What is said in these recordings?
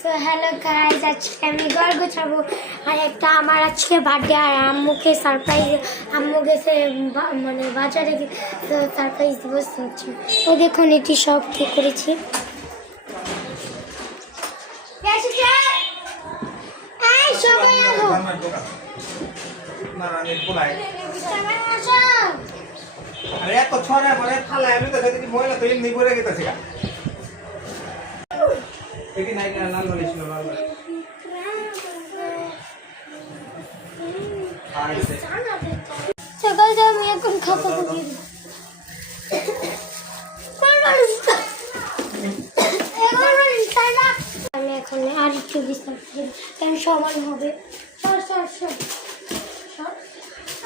So hello guys, আজকে আমি ঘর গোছাবো আর একটা আমার আজকে বার্থডে আর আম্মুকে সারপ্রাইজ, আম্মু গেছে মানে বাজারে সারপ্রাইজ দিব শুনছি। ও দেখুন এটি সব ঠিক করেছি। সবাই আলো अरे तो छोरा बरे थाला আমি তো সেদিন মহিলা তো এমনি করে গেছে গা এটি নাই না লাল লাল ছিল লাল লাল আইছে সকাল আমি এখন খাবো কি আমি এখন আর একটু বিস্তার কেন সমান হবে।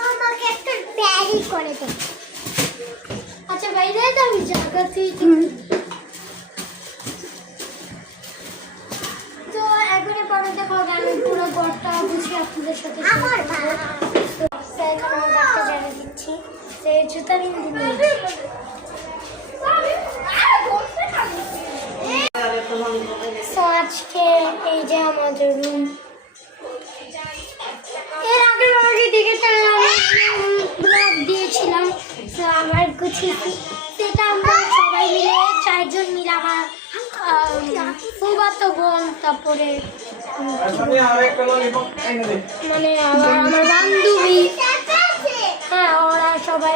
আমাকে একটা ব্যারি করে দে। আচ্ছা বাইরে আমি জায়গা তুই তো এখনই পরে দেখো আমি পুরো ঘরটা গুছিয়ে আপনাদের সাথে আমার ঘরটা জানিয়ে দিচ্ছি যে জুতা বিন্দি নিয়ে তো আজকে এই যে আমাদের রুম, এর আগের দিকে ব্লগ দিয়েছিলাম তো আমার গুছিয়েছি, সেটা আমরা সবাই মিলে 4 জন মিলে আমার ফুফাতো বোন, তারপরে মানে আমার বান্ধবী, হ্যাঁ ওরা সবাই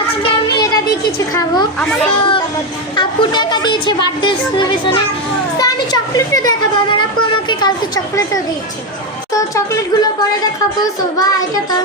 আজকে আমি এটা দিয়ে কিছু খাবো। আপু টাকা দিয়েছে বার্থডে সেলিব্রেশনে, তো আমি চকলেটও দেখাবো। আমার আপু আমাকে কালকে চকলেটও দিয়েছে, তো চকলেটগুলো পরে দেখাবো। তো বা এটা তো